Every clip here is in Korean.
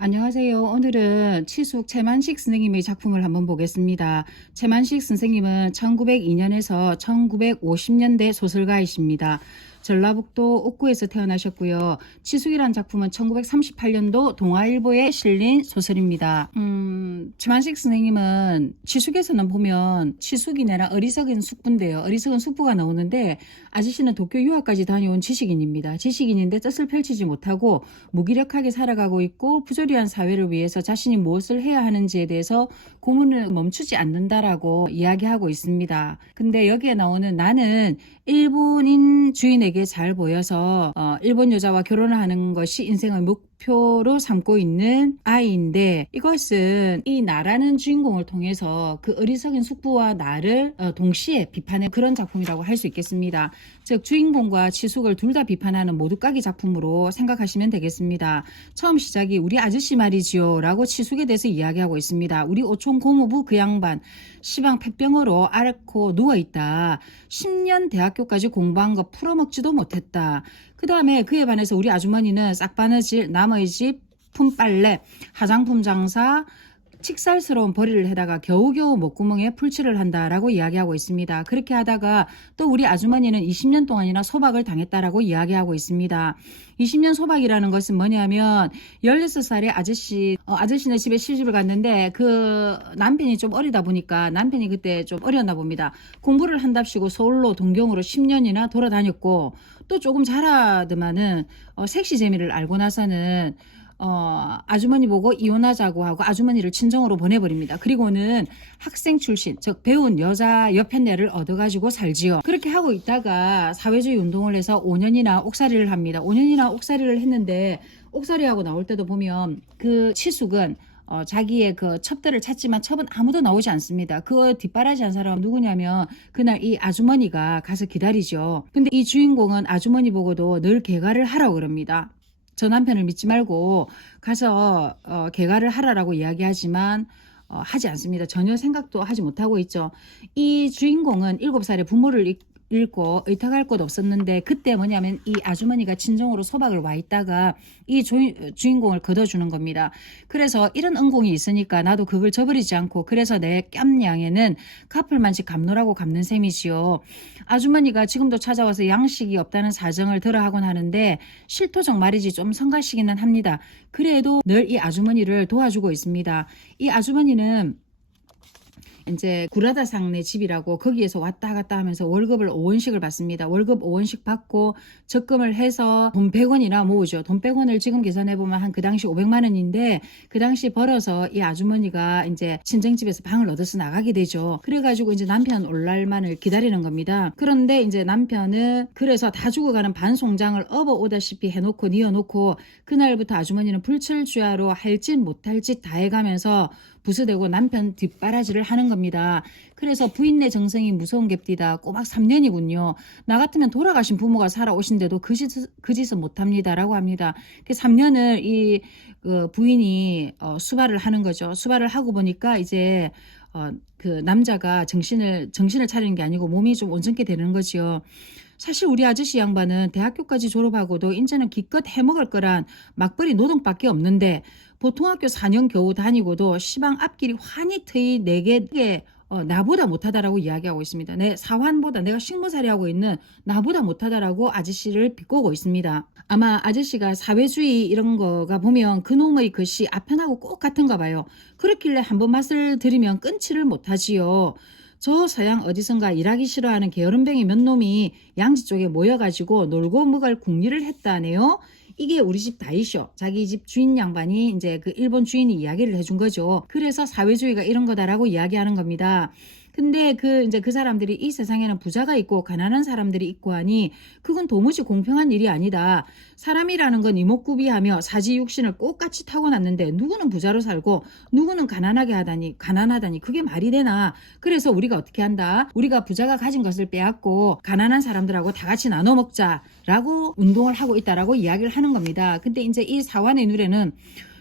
안녕하세요. 오늘은 치숙 최만식 선생님의 작품을 한번 보겠습니다. 최만식 선생님은 1902년에서 1950년대 소설가이십니다. 전라북도 옥구에서 태어나셨고요. 치숙이란 작품은 1938년도 동아일보에 실린 소설입니다. 최만식 선생님은 치숙에서는 보면 치숙이네라 어리석은 숙부인데요. 어리석은 숙부가 나오는데 아저씨는 도쿄 유학까지 다녀온 지식인입니다. 지식인인데 뜻을 펼치지 못하고 무기력하게 살아가고 있고 부조리한 사회를 위해서 자신이 무엇을 해야 하는지에 대해서 고민을 멈추지 않는다라고 이야기하고 있습니다. 근데 여기에 나오는 나는 일본인 주인에게 잘 보여서 일본 여자와 결혼을 하는 것이 인생의 목표로 삼고 있는 아이인데, 이것은 이 나라는 주인공을 통해서 그 어리석은 숙부와 나를 동시에 비판의 그런 작품이라고 할 수 있겠습니다. 즉 주인공과 치숙을 둘 다 비판하는 모두까기 작품으로 생각하시면 되겠습니다. 처음 시작이 우리 아저씨 말이지요 라고 치숙에 대해서 이야기하고 있습니다. 우리 오촌 고모부 그 양반 시방 폐병으로 앓고 누워있다. 10년 대학교까지 공부한 거 풀어먹지도 못했다. 그 다음에 그에 반해서 우리 아주머니는 싹바느질, 남의 집 품빨래, 화장품 장사, 칙살스러운 벌이를 해다가 겨우겨우 목구멍에 풀칠을 한다라고 이야기하고 있습니다. 그렇게 하다가 또 우리 아주머니는 20년 동안이나 소박을 당했다라고 이야기하고 있습니다. 20년 소박이라는 것은 뭐냐면 16살의 아저씨네 집에 시집을 갔는데 그 남편이 좀 어리다 보니까 남편이 그때 좀 어렸나 봅니다. 공부를 한답시고 서울로 동경으로 10년이나 돌아다녔고 또 조금 잘하더만은 색시 재미를 알고 나서는 아주머니 보고 이혼하자고 하고 아주머니를 친정으로 보내버립니다. 그리고는 학생 출신, 즉 배운 여자 여편네를 얻어가지고 살지요. 그렇게 하고 있다가 사회주의 운동을 해서 5년이나 옥살이를 합니다. 5년이나 옥살이를 했는데 옥살이하고 나올 때도 보면 그 치숙은 자기의 그 첩들을 찾지만 첩은 아무도 나오지 않습니다. 그 뒷바라지한 사람은 누구냐면 그날 이 아주머니가 가서 기다리죠. 근데 이 주인공은 아주머니 보고도 늘 개가를 하라고 그럽니다. 저 남편을 믿지 말고 가서 개가를 하라라고 이야기하지만 하지 않습니다. 전혀 생각도 하지 못하고 있죠. 이 주인공은 7살에 부모를 잃고 의탁할 곳 없었는데 그때 뭐냐면 이 아주머니가 친정으로 소박을 와 있다가 이 주인공을 걷어주는 겁니다. 그래서 이런 은공이 있으니까 나도 그걸 저버리지 않고 그래서 내 깜냥에는 카풀만치 갚노라고 갚는 셈이지요. 아주머니가 지금도 찾아와서 양식이 없다는 사정을 들어 하곤 하는데 실토적 말이지 좀 성가시기는 합니다. 그래도 늘 이 아주머니를 도와주고 있습니다. 이 아주머니는 이제 구라다상네 집이라고 거기에서 왔다 갔다 하면서 월급을 5원씩을 받습니다. 월급 5원씩 받고 적금을 해서 돈 100원이나 모으죠. 돈 100원을 지금 계산해보면 한 그 당시 500만 원인데 그 당시 벌어서 이 아주머니가 이제 친정집에서 방을 얻어서 나가게 되죠. 그래가지고 이제 남편 올 날만을 기다리는 겁니다. 그런데 이제 남편은 그래서 다 죽어가는 반송장을 업어오다시피 해놓고 뉘어놓고 그날부터 아주머니는 불철주야로 할 짓 못할 짓 다 해가면서 부수대고 남편 뒷바라지를 하는 겁니다. 그래서 부인네 정성이 무서운 갭디다. 꼬박 3년이군요. 나 같으면 돌아가신 부모가 살아오신데도 그 짓은 못합니다. 라고 합니다. 그 3년을 이 부인이 수발을 하는 거죠. 수발을 하고 보니까 이제 그 남자가 정신을 차리는 게 아니고 몸이 좀 온전케 되는 거죠. 사실 우리 아저씨 양반은 대학교까지 졸업하고도 이제는 기껏 해먹을 거란 막벌이 노동밖에 없는데 보통학교 4년 겨우 다니고도 시방 앞길이 환히 트이 4개 나보다 못하다라고 이야기하고 있습니다. 내 사환보다 내가 식모살이 하고 있는 나보다 못하다라고 아저씨를 비꼬고 있습니다. 아마 아저씨가 사회주의 이런 거가 보면 그놈의 글씨 아편하고 꼭 같은가 봐요. 그렇길래 한번 맛을 들이면 끊지를 못하지요. 저 서양 어디선가 일하기 싫어하는 게으름뱅이 몇 놈이 양지 쪽에 모여가지고 놀고 먹을 궁리를 했다네요. 이게 우리 집 다이쇼. 자기 집 주인 양반이 이제 그 일본 주인이 이야기를 해준 거죠. 그래서 사회주의가 이런 거다라고 이야기하는 겁니다. 근데 이제 그 사람들이 이 세상에는 부자가 있고 가난한 사람들이 있고 하니 그건 도무지 공평한 일이 아니다. 사람이라는 건 이목구비하며 사지육신을 똑같이 타고났는데 누구는 부자로 살고 누구는 가난하다니 그게 말이 되나. 그래서 우리가 어떻게 한다. 우리가 부자가 가진 것을 빼앗고 가난한 사람들하고 다 같이 나눠 먹자라고 운동을 하고 있다라고 이야기를 하는 겁니다. 근데 이제 이 사환의 누레는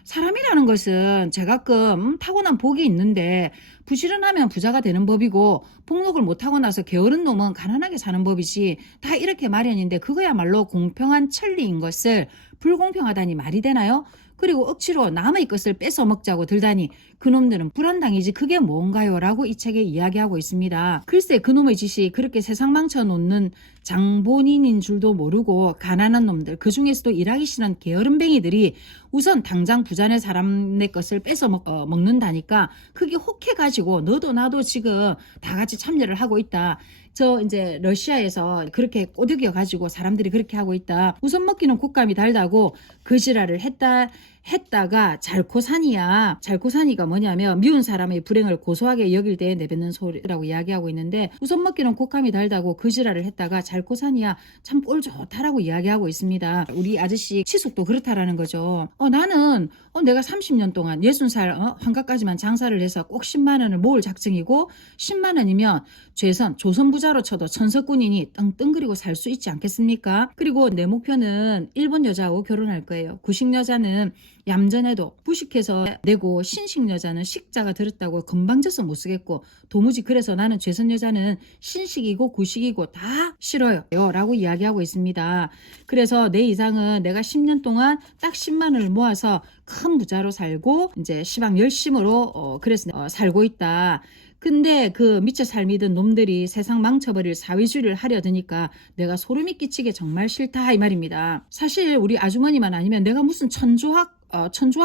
사람이라는 것은 제가끔 타고난 복이 있는데 부지런하면 부자가 되는 법이고 복록을 못하고 나서 게으른 놈은 가난하게 사는 법이지 다 이렇게 마련인데 그거야말로 공평한 천리인 것을 불공평하다니 말이 되나요? 그리고 억지로 남의 것을 뺏어 먹자고 들다니 그놈들은 불안당이지 그게 뭔가요? 라고 이 책에 이야기하고 있습니다. 글쎄 그놈의 짓이 그렇게 세상 망쳐놓는 장본인인 줄도 모르고 가난한 놈들, 그 중에서도 일하기 싫은 게으름뱅이들이 우선 당장 부자네 사람네 것을 뺏어 먹는다니까 그게 혹해가지고 너도 나도 지금 다 같이 참여를 하고 있다. 저 이제 러시아에서 그렇게 꼬드겨 가지고 사람들이 그렇게 하고 있다. 우선 먹기는 곶감이 달다고 그 지랄을 했다가 잘코산이야. 잘코산이가 뭐냐면 미운 사람의 불행을 고소하게 여길 때 내뱉는 소리라고 이야기하고 있는데 우선 먹기는 곶감이 달다고 그 지랄을 했다가 잘코산이야. 참 꼴 좋다라고 이야기하고 있습니다. 우리 아저씨 치숙도 그렇다라는 거죠. 나는 내가 30년 동안 60살 환갑까지만 장사를 해서 꼭 10만 원을 모을 작정이고 10만 원이면 최선 조선부자로 쳐도 천석군인이 떵떵거리고 살 수 있지 않겠습니까? 그리고 내 목표는 일본 여자하고 결혼할 거예요. 구식 여자는 얌전해도 부식해서 내고 신식 여자는 식자가 들었다고 건방져서 못 쓰겠고 도무지 그래서 나는 죄선 여자는 신식이고 구식이고 다 싫어요 라고 이야기하고 있습니다. 그래서 내 이상은 내가 10년 동안 딱 10만 원을 모아서 큰 부자로 살고 이제 시방 열심으로 그래서 살고 있다. 근데 그 미쳐 살미던 놈들이 세상 망쳐버릴 사회주의를 하려 드니까 내가 소름이 끼치게 정말 싫다 이 말입니다. 사실 우리 아주머니만 아니면 내가 무슨 천조학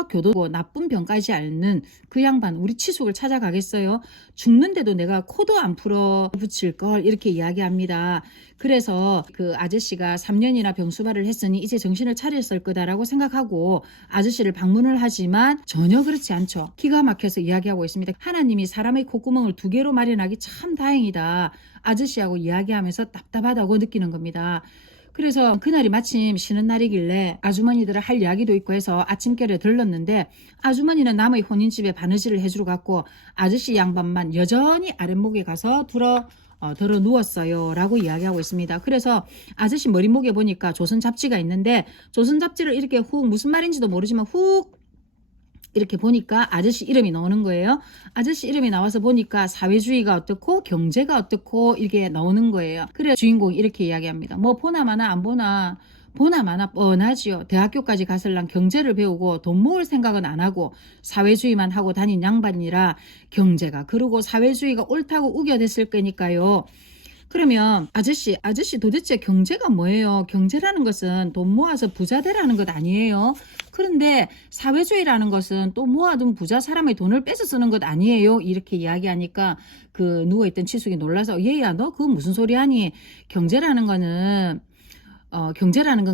교도고 나쁜 병까지 앓는 그 양반 우리 치숙을 찾아가겠어요? 죽는데도 내가 코도 안 풀어 붙일 걸 이렇게 이야기합니다. 그래서 그 아저씨가 3년이나 병수발을 했으니 이제 정신을 차렸을 거다라고 생각하고 아저씨를 방문을 하지만 전혀 그렇지 않죠. 기가 막혀서 이야기하고 있습니다. 하나님이 사람의 콧구멍을 2개로 마련하기 참 다행이다. 아저씨하고 이야기하면서 답답하다고 느끼는 겁니다. 그래서 그날이 마침 쉬는 날이길래 아주머니들을 할 이야기도 있고 해서 아침결에 들렀는데 아주머니는 남의 혼인집에 바느질을 해주러 갔고 아저씨 양반만 여전히 아랫목에 가서 들어 누웠어요 라고 이야기하고 있습니다. 그래서 아저씨 머리목에 보니까 조선 잡지가 있는데 조선 잡지를 이렇게 훅 무슨 말인지도 모르지만 훅 이렇게 보니까 아저씨 이름이 나오는 거예요. 아저씨 이름이 나와서 보니까 사회주의가 어떻고 경제가 어떻고 이게 나오는 거예요. 그래 주인공이 이렇게 이야기합니다. 뭐 보나 마나 안 보나 뻔하지요. 대학교까지 가설랑 경제를 배우고 돈 모을 생각은 안 하고 사회주의만 하고 다닌 양반이라 경제가 그러고 사회주의가 옳다고 우겨댔을 거니까요. 그러면 아저씨 도대체 경제가 뭐예요? 경제라는 것은 돈 모아서 부자 되라는 것 아니에요? 그런데 사회주의라는 것은 또 모아둔 부자 사람의 돈을 뺏어 쓰는 것 아니에요? 이렇게 이야기하니까 그 누워있던 치숙이 놀라서 얘야 너 그건 무슨 소리 하니? 경제라는 건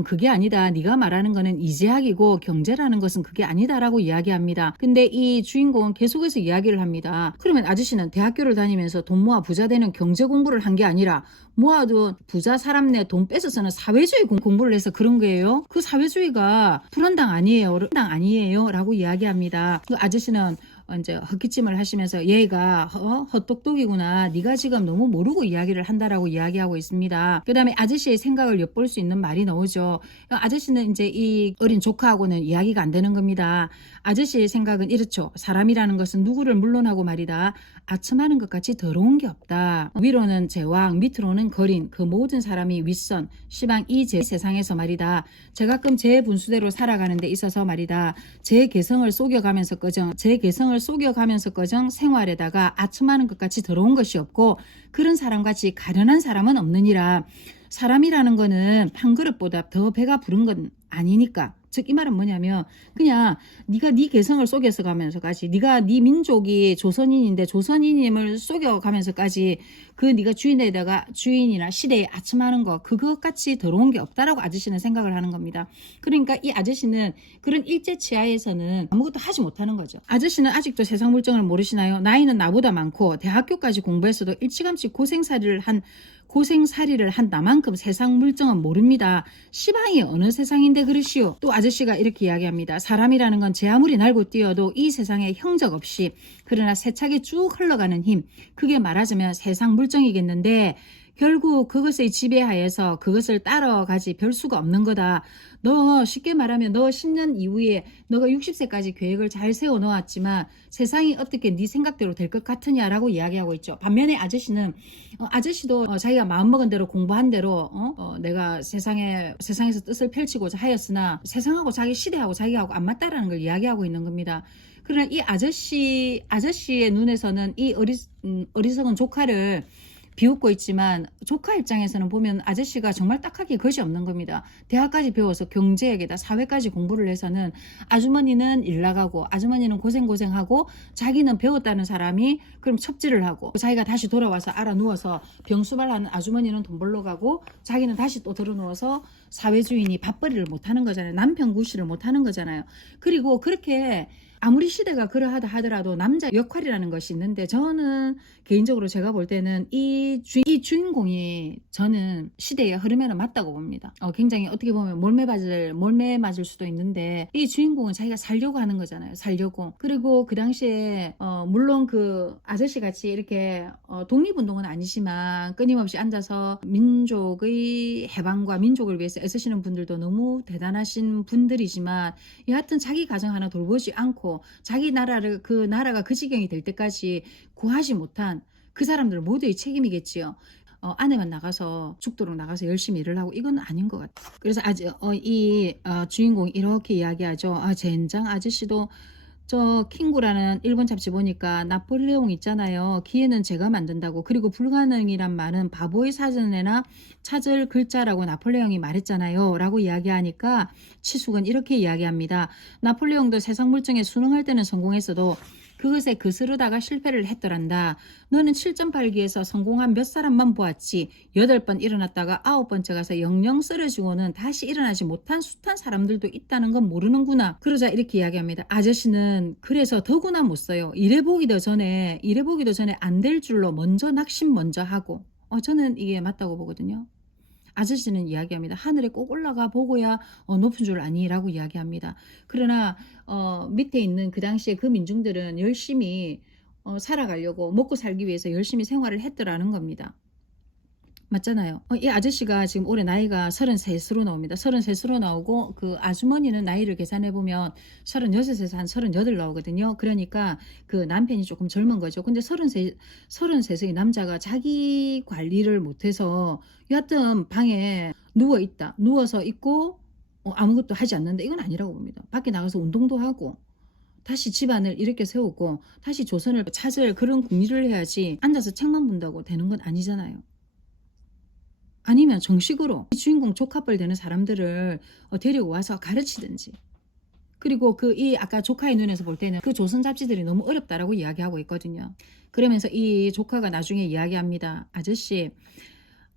그게 아니다. 네가 말하는 거는 이지학이고 경제라는 것은 그게 아니다라고 이야기합니다. 근데 이 주인공은 계속해서 이야기를 합니다. 그러면 아저씨는 대학교를 다니면서 돈 모아 부자 되는 경제 공부를 한 게 아니라 모아둔 부자 사람네 돈 뺏어서는 사회주의 공부를 해서 그런 거예요. 그 사회주의가 불안당 아니에요 라고 이야기합니다. 그 아저씨는 이제 헛기침을 하시면서 얘가 헛똑똑이구나. 네가 지금 너무 모르고 이야기를 한다라고 이야기하고 있습니다. 그 다음에 아저씨의 생각을 엿볼 수 있는 말이 나오죠. 아저씨는 이제 이 어린 조카하고는 이야기가 안 되는 겁니다. 아저씨의 생각은 이렇죠. 사람이라는 것은 누구를 물론하고 말이다. 아첨하는 것 같이 더러운 게 없다. 위로는 제왕, 밑으로는 거린, 그 모든 사람이 윗선, 시방 이 제 세상에서 말이다. 제가끔 제 분수대로 살아가는 데 있어서 말이다. 제 개성을 속여가면서 거정 생활에다가 아첨하는 것 같이 더러운 것이 없고 그런 사람같이 가련한 사람은 없느니라. 사람이라는 거는 한 그릇보다 더 배가 부른 건 아니니까. 즉 이 말은 뭐냐면 그냥 네가 네 개성을 속여서 가면서까지 네가 네 민족이 조선인인데 조선인임을 속여가면서까지 그 네가 주인이나 시대에 아첨하는 거 그것같이 더러운 게 없다라고 아저씨는 생각을 하는 겁니다. 그러니까 이 아저씨는 그런 일제치하에서는 아무것도 하지 못하는 거죠. 아저씨는 아직도 세상 물정을 모르시나요? 나이는 나보다 많고 대학교까지 공부했어도 일찌감치 고생살이를 한 나만큼 세상 물정은 모릅니다. 시방이 어느 세상인데 그러시오. 또 아저씨가 이렇게 이야기합니다. 사람이라는 건 제 아무리 날고 뛰어도 이 세상에 형적 없이 그러나 세차게 쭉 흘러가는 힘. 그게 말하자면 세상 물정이겠는데 결국 그것의 지배하에서 그것을 따라가지 별 수가 없는 거다. 너 쉽게 말하면 너 10년 이후에 너가 60세까지 계획을 잘 세워 놓았지만 세상이 어떻게 네 생각대로 될 것 같으냐라고 이야기하고 있죠. 반면에 아저씨는 아저씨도 자기가 마음먹은 대로 공부한 대로 내가 세상에서 뜻을 펼치고자 하였으나 세상하고 자기 시대하고 자기하고 안 맞다라는 걸 이야기하고 있는 겁니다. 그러나 이 아저씨의 눈에서는 이 어리석은 조카를 비웃고 있지만 조카 입장에서는 보면 아저씨가 정말 딱하게 것이 없는 겁니다. 대학까지 배워서 경제학에다 사회까지 공부를 해서는 아주머니는 일 나가고 아주머니는 고생하고 자기는 배웠다는 사람이 그럼 첩질을 하고 자기가 다시 돌아와서 알아 누워서 병수발하는 아주머니는 돈 벌러 가고 자기는 다시 또 들어 누워서 사회주의니 밥벌이를 못하는 거잖아요. 남편 구실을 못하는 거잖아요. 그리고 그렇게 아무리 시대가 그러하다 하더라도 남자 역할이라는 것이 있는데 저는 개인적으로 제가 볼 때는 이 주인공이 저는 시대의 흐름에는 맞다고 봅니다. 굉장히 어떻게 보면 몰매 맞을 수도 있는데 이 주인공은 자기가 살려고 하는 거잖아요. 살려고. 그리고 그 당시에 물론 그 아저씨 같이 이렇게 독립운동은 아니지만 끊임없이 앉아서 민족의 해방과 민족을 위해서 애쓰시는 분들도 너무 대단하신 분들이지만 여하튼 자기 가정 하나 돌보지 않고 자기 나라를 그 나라가 그 지경이 될 때까지 구하지 못한 그 사람들 모두의 책임이겠지요. 아내만 나가서 죽도록 나가서 열심히 일을 하고 이건 아닌 것 같아요. 그래서 주인공이 이렇게 이야기하죠. 젠장 아저씨도 저 킹구라는 일본 잡지 보니까 나폴레옹 있잖아요. 기회는 제가 만든다고. 그리고 불가능이란 말은 바보의 사전에나 찾을 글자라고 나폴레옹이 말했잖아요. 라고 이야기하니까 치숙은 이렇게 이야기합니다. 나폴레옹도 세상 물정에 순응할 때는 성공했어도 그것에 그스르다가 실패를 했더란다. 너는 7.8기에서 성공한 몇 사람만 보았지. 8번 일어났다가 9번째 가서 영영 쓰러지고는 다시 일어나지 못한 숱한 사람들도 있다는 건 모르는구나. 그러자 이렇게 이야기합니다. 아저씨는 그래서 더구나 못 써요. 이래 보기도 전에 안 될 줄로 먼저 낙심 먼저 하고. 저는 이게 맞다고 보거든요. 아저씨는 이야기합니다. 하늘에 꼭 올라가 보고야 높은 줄 아니라고 이야기합니다. 그러나 밑에 있는 그 당시에 그 민중들은 열심히 살아가려고 먹고 살기 위해서 열심히 생활을 했더라는 겁니다. 맞잖아요. 이 아저씨가 지금 올해 나이가 33으로 나옵니다. 33으로 나오고 그 아주머니는 나이를 계산해보면 36에서 한 38 나오거든요. 그러니까 그 남편이 조금 젊은 거죠. 근데 33세의 남자가 자기 관리를 못해서 여하튼 방에 누워서 있고 아무것도 하지 않는데 이건 아니라고 봅니다. 밖에 나가서 운동도 하고 다시 집안을 이렇게 세우고 다시 조선을 찾을 그런 궁리를 해야지 앉아서 책만 본다고 되는 건 아니잖아요. 아니면 정식으로 주인공 조카뻘 되는 사람들을 데리고 와서 가르치든지. 그리고 아까 조카의 눈에서 볼 때는 그 조선 잡지들이 너무 어렵다라고 이야기하고 있거든요. 그러면서 이 조카가 나중에 이야기합니다. 아저씨,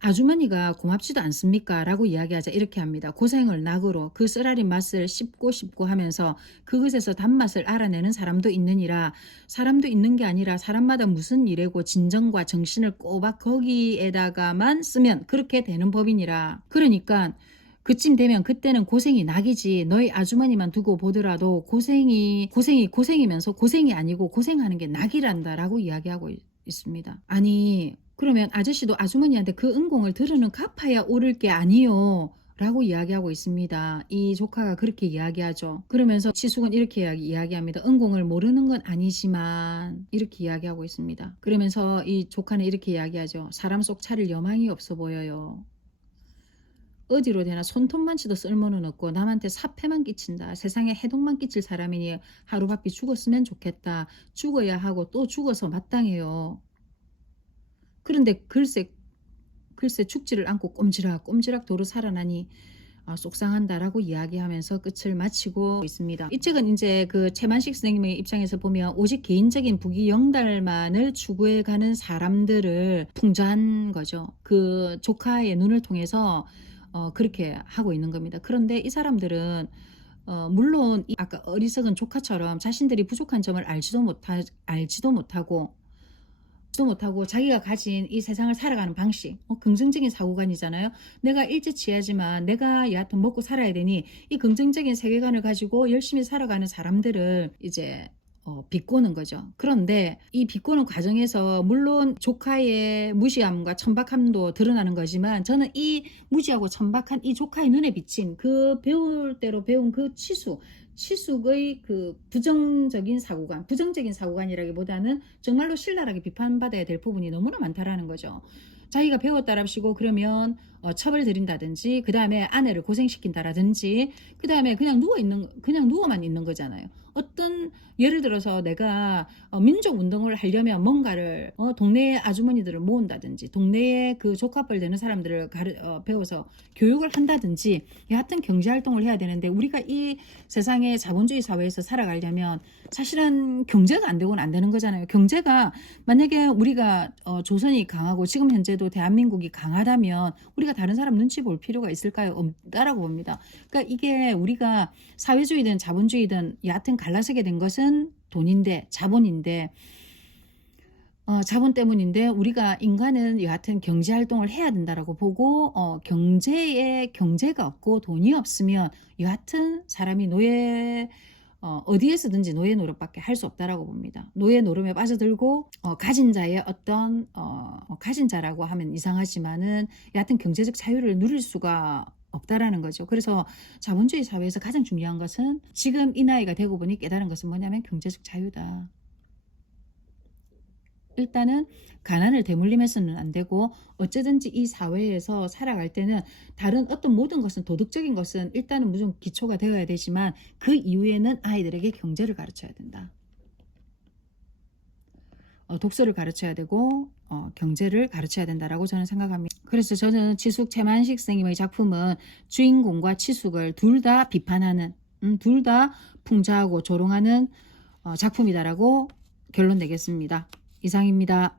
아주머니가 고맙지도 않습니까? 라고 이야기하자 이렇게 합니다. 고생을 낙으로 그 쓰라린 맛을 씹고 하면서 그것에서 단맛을 알아내는 사람도 있느니라. 사람도 있는 게 아니라 사람마다 무슨 일이고 진정과 정신을 꼬박 거기에다가만 쓰면 그렇게 되는 법이니라. 그러니까 그쯤 되면 그때는 고생이 낙이지 너희 아주머니만 두고 보더라도 고생이면서 고생이 아니고 고생하는 게 낙이란다 라고 이야기하고 있습니다. 아니 그러면 아저씨도 아주머니한테 그 은공을 들으는 갚아야 오를 게 아니요 라고 이야기하고 있습니다. 이 조카가 그렇게 이야기하죠. 그러면서 치숙은 이렇게 이야기합니다. 은공을 모르는 건 아니지만 이렇게 이야기하고 있습니다. 그러면서 이 조카는 이렇게 이야기하죠. 사람 속 차릴 여망이 없어 보여요. 어디로 되나 손톱만치도 쓸모는 없고 남한테 사패만 끼친다. 세상에 해독만 끼칠 사람이니 하루바삐 죽었으면 좋겠다. 죽어야 하고 또 죽어서 마땅해요. 그런데 글쎄 죽지를 않고 꼼지락 도로 살아나니 속상한다라고 이야기하면서 끝을 마치고 있습니다. 이 책은 이제 그 최만식 선생님의 입장에서 보면 오직 개인적인 부귀 영달만을 추구해가는 사람들을 풍자한 거죠. 그 조카의 눈을 통해서 그렇게 하고 있는 겁니다. 그런데 이 사람들은 물론 아까 어리석은 조카처럼 자신들이 부족한 점을 알지도 못하고 자기가 가진 이 세상을 살아가는 방식, 긍정적인 사고관이잖아요. 내가 일제치하지만 내가 여하튼 먹고 살아야 되니 이 긍정적인 세계관을 가지고 열심히 살아가는 사람들을 이제 비꼬는 거죠. 그런데 이 비꼬는 과정에서 물론 조카의 무시함과 천박함도 드러나는 거지만 저는 이 무지하고 천박한 이 조카의 눈에 비친 그 배울 대로 배운 그 치숙의 그 부정적인 사고관이라기보다는 정말로 신랄하게 비판받아야 될 부분이 너무나 많다라는 거죠. 자기가 배웠다랍시고 그러면 첩을 들인다든지 그 다음에 아내를 고생시킨다라든지 그 다음에 그냥 누워만 있는 거잖아요. 어떤 예를 들어서 내가 민족 운동을 하려면 뭔가를 동네 아주머니들을 모은다든지 동네에 그 조카뻘 되는 사람들을 배워서 교육을 한다든지 여하튼 경제활동을 해야 되는데 우리가 이 세상의 자본주의 사회에서 살아가려면 사실은 경제가 안 되고는 안 되는 거잖아요. 경제가 만약에 우리가 조선이 강하고 지금 현재도 대한민국이 강하다면 우리가 다른 사람 눈치 볼 필요가 있을까요? 없다라고 봅니다. 그러니까 이게 우리가 사회주의든 자본주의든 여하튼 갈라서게 된 것은 돈인데 자본인데 자본 때문인데 우리가 인간은 여하튼 경제활동을 해야 된다라고 보고 경제가 없고 돈이 없으면 여하튼 사람이 어디에서든지 노예 노릇밖에 할 수 없다라고 봅니다. 노예 노름에 빠져들고 가진 자의 어떤 가진 자라고 하면 이상하지만은 여하튼 경제적 자유를 누릴 수가 없다라는 거죠. 그래서 자본주의 사회에서 가장 중요한 것은 지금 이 나이가 되고 보니 깨달은 것은 뭐냐면 경제적 자유다. 일단은 가난을 대물림해서는 안 되고 어쨌든지 이 사회에서 살아갈 때는 다른 어떤 모든 것은 도덕적인 것은 일단은 무조건 기초가 되어야 되지만 그 이후에는 아이들에게 경제를 가르쳐야 된다. 독서를 가르쳐야 되고 경제를 가르쳐야 된다라고 저는 생각합니다. 그래서 저는 치숙 최만식 선생님의 작품은 주인공과 치숙을 둘 다 비판하는 둘 다 풍자하고 조롱하는 작품이다라고 결론 내겠습니다. 이상입니다.